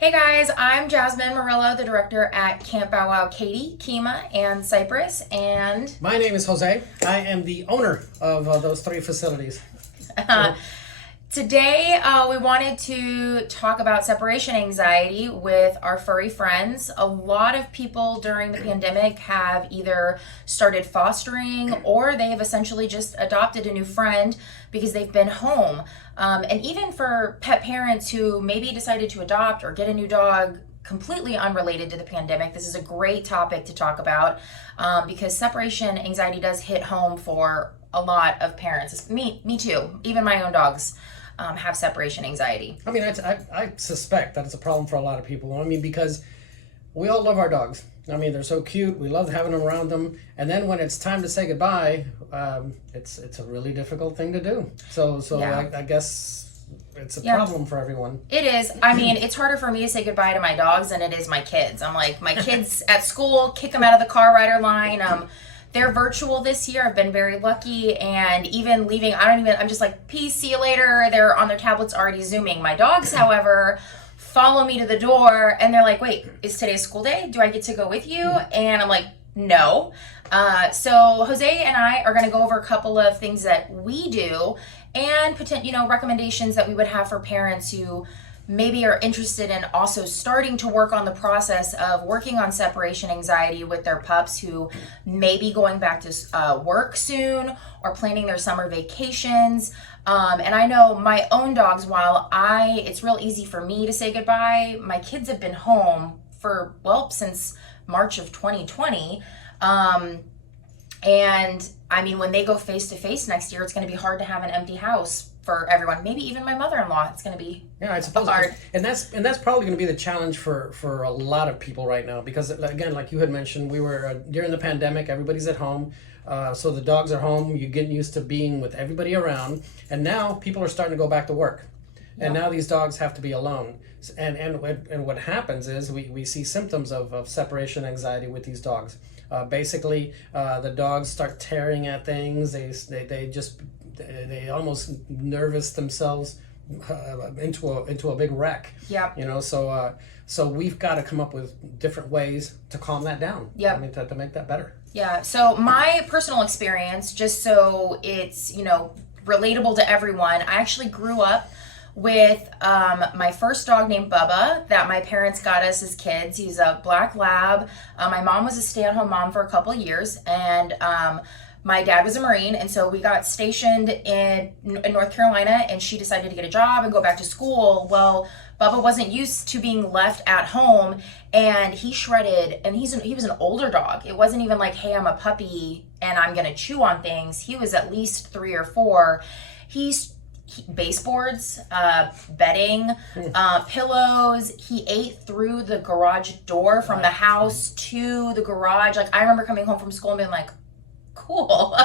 Hey guys, I'm Jasmine Murillo, the director at Camp Bow Wow Katy, Kima, and Cypress, and My name is Jose. I am the owner of those three facilities. today we wanted to talk about separation anxiety with our furry friends. A lot of people during the pandemic have either started fostering or they have essentially just adopted a new friend because they've been home. And even for pet parents who maybe decided to adopt or get a new dog completely unrelated to the pandemic, this is a great topic to talk about because separation anxiety does hit home for a lot of parents. Me too. Even my own dogs have separation anxiety. I mean, I suspect that it's a problem for a lot of people. I mean, because we all love our dogs. I mean, they're so cute. We love having them around them. And then when it's time to say goodbye, it's a really difficult thing to do. So Yeah. I guess it's a Yeah. problem for everyone. It is. I mean, it's harder for me to say goodbye to my dogs than it is my kids. I'm like, my kids at school, kick them out of the car rider line. They're virtual this year. I've been very lucky. And even leaving, I'm just like, peace, see you later. They're on their tablets already Zooming. My dogs, however, follow me to the door and they're like, wait, is today a school day? Do I get to go with you? And I'm like, no. So Jose and I are going to go over a couple of things that we do and recommendations that we would have for parents who maybe are interested in also starting to work on the process of working on separation anxiety with their pups who may be going back to work soon or planning their summer vacations. And I know my own dogs, it's real easy for me to say goodbye. My kids have been home since March of 2020. And I mean, when they go face to face next year, it's going to be hard to have an empty house for everyone. Maybe even my mother-in-law. It's going to be I suppose hard. And that's probably going to be the challenge for a lot of people right now, because again, like you had mentioned, we were during the pandemic, everybody's at home. So the dogs are home, you're getting used to being with everybody around, and now people are starting to go back to work. And now these dogs have to be alone. And what happens is we see symptoms of separation anxiety with these dogs. Basically, the dogs start tearing at things. They almost nervous themselves into a big wreck. Yeah. So we've got to come up with different ways to calm that down. Yeah. I mean, to make that better. Yeah. So my personal experience, just so it's, relatable to everyone, I actually grew up with my first dog named Bubba that my parents got us as kids. He's a black lab. My mom was a stay-at-home mom for a couple of years, and my dad was a Marine, and so we got stationed in North Carolina, and she decided to get a job and go back to school. Well, Bubba wasn't used to being left at home, and he shredded, and he was an older dog. It wasn't even like, hey, I'm a puppy and I'm gonna chew on things. He was at least 3 or 4. Baseboards, bedding, pillows. He ate through the garage door from the house to the garage. Like, I remember coming home from school and being like, cool.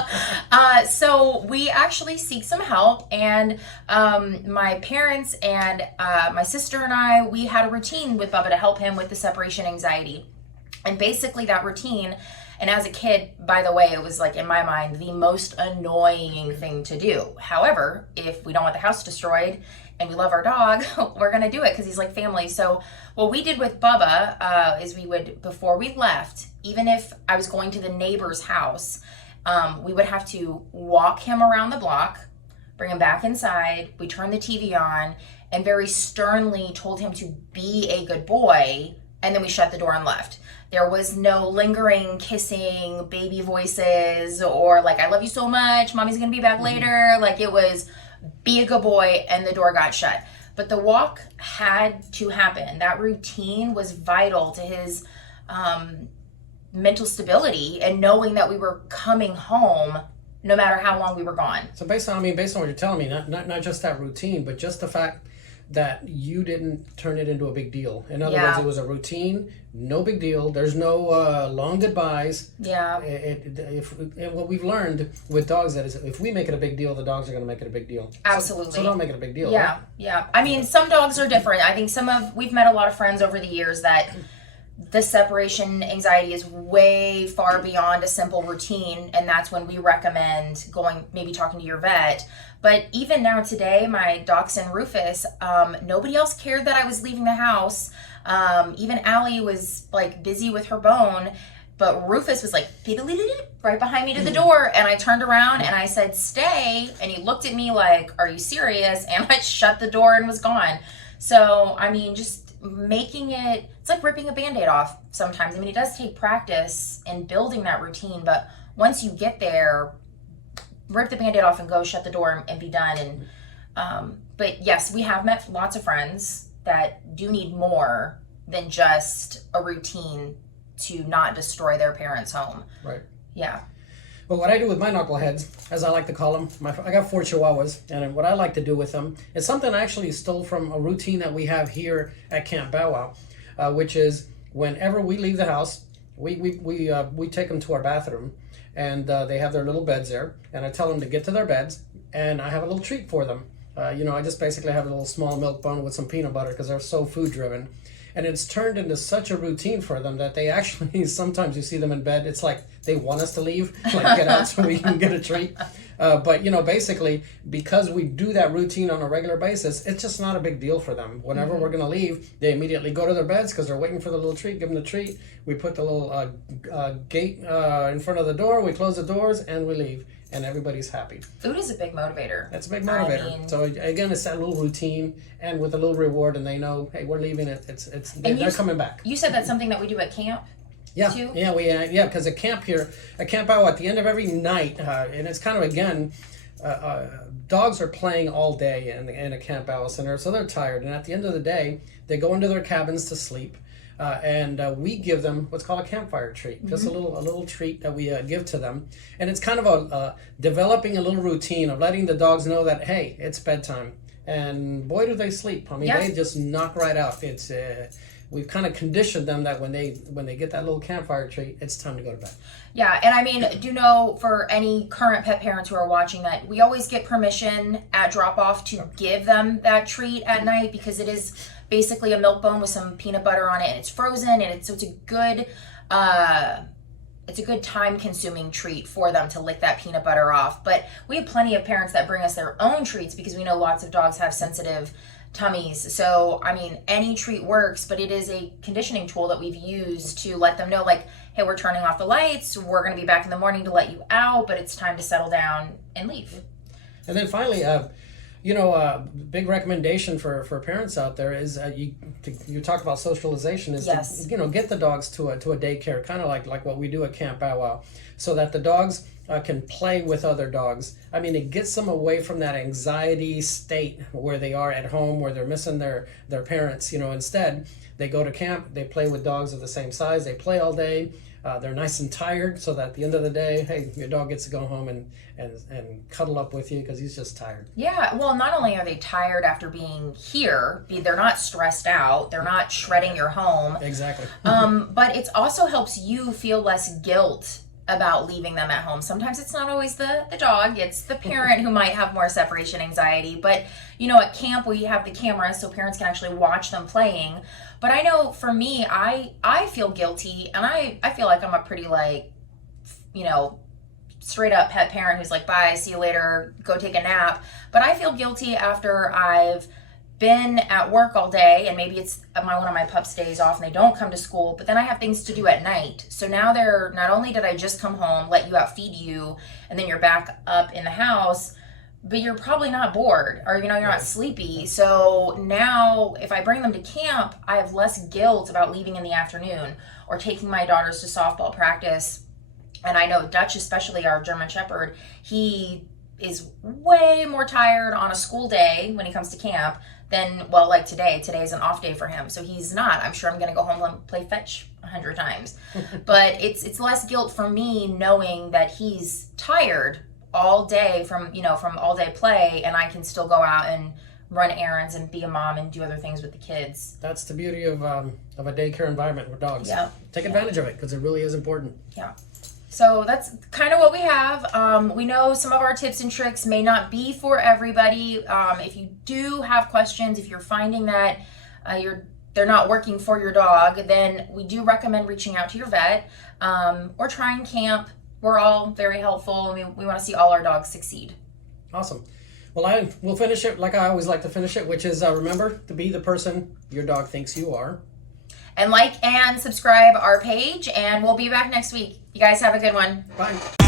So we actually seek some help, and my parents and my sister and I, we had a routine with Bubba to help him with the separation anxiety. And basically that routine, and as a kid, by the way, it was like, in my mind, the most annoying thing to do. However, if we don't want the house destroyed and we love our dog, we're going to do it because he's like family. So what we did with Bubba is we would, before we left, even if I was going to the neighbor's house, we would have to walk him around the block, bring him back inside. We turned the TV on and very sternly told him to be a good boy. And then we shut the door and left. There was no lingering, kissing, baby voices, or like, I love you so much, mommy's gonna be back later. Like, it was, be a good boy, and the door got shut. But the walk had to happen. That routine was vital to his mental stability and knowing that we were coming home no matter how long we were gone. So based on what you're telling me, not just that routine, but just the fact that you didn't turn it into a big deal. In other words, it was a routine, no big deal. There's no long goodbyes. Yeah. What we've learned with dogs that is, if we make it a big deal, the dogs are going to make it a big deal. Absolutely. So don't make it a big deal. Yeah, Right? yeah. I mean, some dogs are different. I think we've met a lot of friends over the years that the separation anxiety is way far beyond a simple routine, and that's when we recommend maybe talking to your vet. But even now today, my dachshund Rufus, nobody else cared that I was leaving the house. Even Allie was like busy with her bone, but Rufus was like right behind me to the door, and I turned around and I said, "Stay," and he looked at me like, "Are you serious?" And I shut the door and was gone. So, I mean, just making it's like ripping a Band-Aid off sometimes. I mean, it does take practice in building that routine, but once you get there, rip the Band-Aid off and go shut the door and be done. And but yes, we have met lots of friends that do need more than just a routine to not destroy their parents' home. Right. Yeah. But what I do with my knuckleheads, as I like to call them, I got 4 Chihuahuas, and what I like to do with them is something I actually stole from a routine that we have here at Camp Bow Wow, which is whenever we leave the house, we take them to our bathroom, and they have their little beds there, and I tell them to get to their beds, and I have a little treat for them. I just basically have a little small milk bun with some peanut butter because they're so food driven. And it's turned into such a routine for them that they actually, sometimes you see them in bed, it's like they want us to leave, like get out so we can get a treat. But, basically, because we do that routine on a regular basis, it's just not a big deal for them. Whenever we're going to leave, they immediately go to their beds because they're waiting for the little treat, give them the treat. We put the little gate in front of the door, we close the doors, and we leave. And everybody's happy. Food is a big motivator. That's a big motivator. I mean, so again, it's that little routine, and with a little reward, and they know, hey, we're leaving it. They're coming back. You said that's something that we do at camp. Yeah, too? yeah, because at camp here, at Camp Bow, at the end of every night, and it's kind of again, dogs are playing all day in a Camp Bow center, so they're tired, and at the end of the day, they go into their cabins to sleep. And we give them what's called a campfire treat, just a little treat that we give to them, and it's kind of a developing a little routine of letting the dogs know that, hey, it's bedtime, and boy do they sleep. I mean, they just knock right out. It's we've kind of conditioned them that when they get that little campfire treat, it's time to go to bed. Yeah, and I mean, do know for any current pet parents who are watching that we always get permission at drop off to give them that treat at night, because it is basically a milk bone with some peanut butter on it, and it's frozen, and it's a good time consuming treat for them to lick that peanut butter off. But we have plenty of parents that bring us their own treats because we know lots of dogs have sensitive tummies. So I mean, any treat works, but it is a conditioning tool that we've used to let them know, like, hey, we're turning off the lights, we're going to be back in the morning to let you out, but it's time to settle down and leave. And then finally, big recommendation for parents out there is you talk about socialization is to get the dogs to a daycare, kind of like what we do at Camp Bow Wow, so that the dogs can play with other dogs. I mean, it gets them away from that anxiety state where they are at home, where they're missing their parents. Instead, they go to camp, they play with dogs of the same size, they play all day. They're nice and tired, so that at the end of the day, hey, your dog gets to go home and cuddle up with you because he's just tired. Yeah, well, not only are they tired after being here, they're not stressed out, they're not shredding your home. Exactly. But it also helps you feel less guilt about leaving them at home. Sometimes it's not always the dog, it's the parent who might have more separation anxiety. But at camp we have the cameras so parents can actually watch them playing. But I know for me, I feel guilty, and I feel like I'm a pretty straight up pet parent who's like, bye, see you later, go take a nap. But I feel guilty after I've been at work all day, and maybe it's one of my pups' days off and they don't come to school, but then I have things to do at night. So now not only did I just come home, let you out, feed you, and then you're back up in the house, but you're probably not bored, or you're not sleepy. So now if I bring them to camp, I have less guilt about leaving in the afternoon or taking my daughters to softball practice. And I know Dutch, especially our German Shepherd, he is way more tired on a school day when he comes to camp than, like today. Today's an off day for him, so he's not. I'm sure I'm going to go home and play fetch 100 times. But it's less guilt for me knowing that he's tired all day from all day play, and I can still go out and run errands and be a mom and do other things with the kids. That's the beauty of a daycare environment with dogs. Yeah. Take advantage of it, because it really is important. Yeah. So that's kind of what we have. We know some of our tips and tricks may not be for everybody. If you do have questions, if you're finding that your they're not working for your dog, then we do recommend reaching out to your vet, or trying camp. We're all very helpful, and we want to see all our dogs succeed. Awesome. Well, we'll finish it like I always like to finish it, which is remember to be the person your dog thinks you are. And like and subscribe our page, and we'll be back next week. You guys have a good one. Bye.